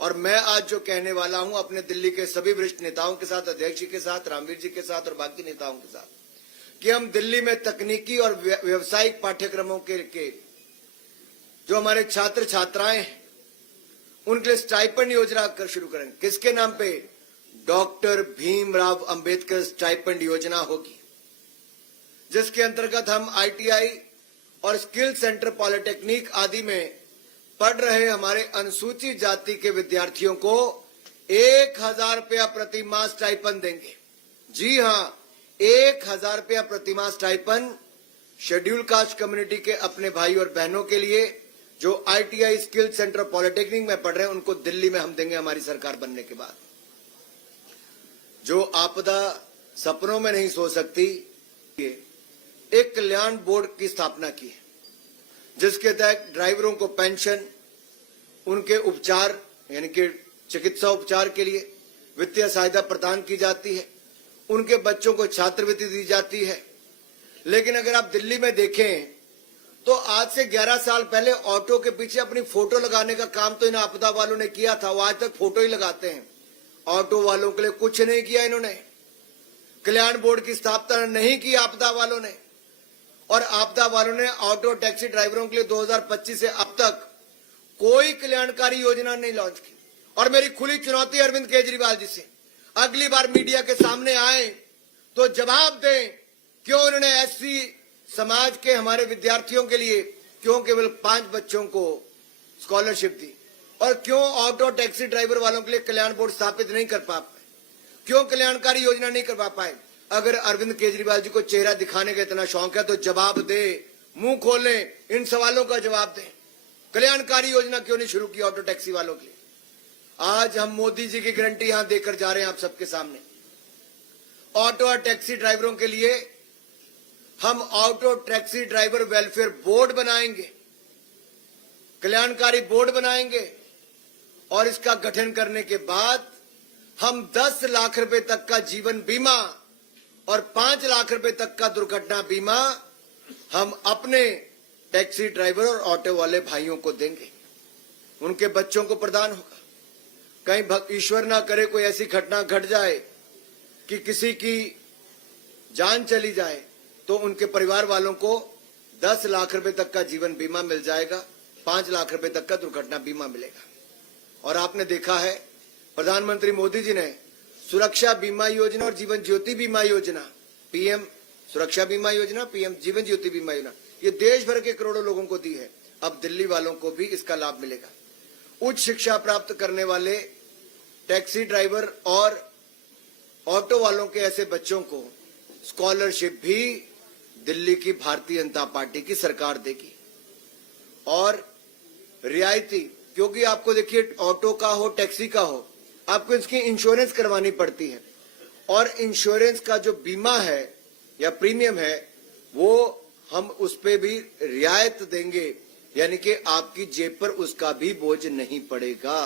और मैं आज जो कहने वाला हूं अपने दिल्ली के सभी वरिष्ठ नेताओं के साथ, अध्यक्ष जी के साथ, रामवीर जी के साथ और बाकी नेताओं के साथ, कि हम दिल्ली में तकनीकी और व्यावसायिक पाठ्यक्रमों के जो हमारे छात्र छात्राएं हैं उनके लिए स्टाइपेंड योजना कर शुरू करेंगे। किसके नाम पे? डॉक्टर भीमराव अंबेडकर स्टाइपेंड योजना होगी, जिसके अंतर्गत हम आईटीआई और स्किल सेंटर, पॉलिटेक्निक आदि में पढ़ रहे हमारे अनुसूचित जाति के विद्यार्थियों को 1000 रुपया प्रति माह स्टाइपेंड देंगे। जी हां, 1000 रुपया प्रति माह स्टाइपेंड शेड्यूल कास्ट कम्युनिटी के अपने भाई और बहनों के लिए जो आईटीआई, स्किल सेंटर, पॉलिटेक्निक में पढ़ रहे हैं, उनको दिल्ली में हम देंगे हमारी सरकार बनने के बाद। जो आपदा सपनों में नहीं सो सकती, एक कल्याण बोर्ड की स्थापना की है, जिसके तहत ड्राइवरों को पेंशन, उनके उपचार यानी कि चिकित्सा उपचार के लिए वित्तीय सहायता प्रदान की जाती है, उनके बच्चों को छात्रवृत्ति दी जाती है। लेकिन अगर आप दिल्ली में देखें तो आज से 11 साल पहले ऑटो के पीछे अपनी फोटो लगाने का काम तो इन आपदा वालों ने किया था, वो आज तक फोटो ही लगाते हैं। ऑटो वालों के लिए कुछ नहीं किया इन्होंने, कल्याण बोर्ड की स्थापना नहीं की आपदा वालों ने, और आपदा वालों ने ऑटो टैक्सी ड्राइवरों के लिए 2025 से अब तक कोई कल्याणकारी योजना नहीं लॉन्च की। और मेरी खुली चुनौती अरविंद केजरीवाल जी से, अगली बार मीडिया के सामने आए तो जवाब दें, क्यों उन्होंने एससी समाज के हमारे विद्यार्थियों के लिए क्यों केवल 5 बच्चों को स्कॉलरशिप दी, और क्यों ऑटो टैक्सी ड्राइवर वालों के लिए कल्याण बोर्ड स्थापित नहीं कर पाए, क्यों कल्याणकारी योजना नहीं करवा पाए। अगर अरविंद केजरीवाल जी को चेहरा दिखाने का इतना शौक है तो जवाब दे, मुंह खोलें, इन सवालों का जवाब दें। कल्याणकारी योजना क्यों नहीं शुरू की ऑटो टैक्सी वालों के लिए? आज हम मोदी जी की गारंटी यहां देकर जा रहे हैं आप सबके सामने। ऑटो और टैक्सी ड्राइवरों के लिए हम auto taxi driver welfare board बनाएंगे, कल्याणकारी बोर्ड बनाएंगे, और इसका गठन करने के बाद हम 10 लाख रुपए तक का जीवन बीमा और 5 लाख रुपए तक का दुर्घटना बीमा हम अपने टैक्सी ड्राइवर और ऑटो वाले भाइयों को देंगे, उनके बच्चों को प्रदान होगा। कहीं ईश्वर ना करे कोई ऐसी घटना घट जाए कि किसी की जान चली जाए, तो उनके परिवार वालों को 10 लाख रुपए तक का जीवन बीमा मिल जाएगा, 5 लाख रुपए तक का दुर्घटना बीमा मिलेगा। और आपने देखा है प्रधानमंत्री मोदी जी ने सुरक्षा बीमा योजना और जीवन ज्योति बीमा योजना, पीएम सुरक्षा बीमा योजना, पीएम जीवन ज्योति बीमा योजना, ये देश भर के करोड़ों लोगों को दी है। अब दिल्ली वालों को भी इसका लाभ मिलेगा। उच्च शिक्षा प्राप्त करने वाले टैक्सी ड्राइवर और ऑटो वालों के ऐसे बच्चों को स्कॉलरशिप भी दिल्ली की भारतीय जनता पार्टी की सरकार देगी। और रियायती, क्योंकि आपको देखिए ऑटो का हो, टैक्सी का हो, आपको इसकी इंश्योरेंस करवानी पड़ती है, और इंश्योरेंस का जो बीमा है या प्रीमियम है वो हम उस पे भी रियायत देंगे, यानी कि आपकी जेब पर उसका भी बोझ नहीं पड़ेगा।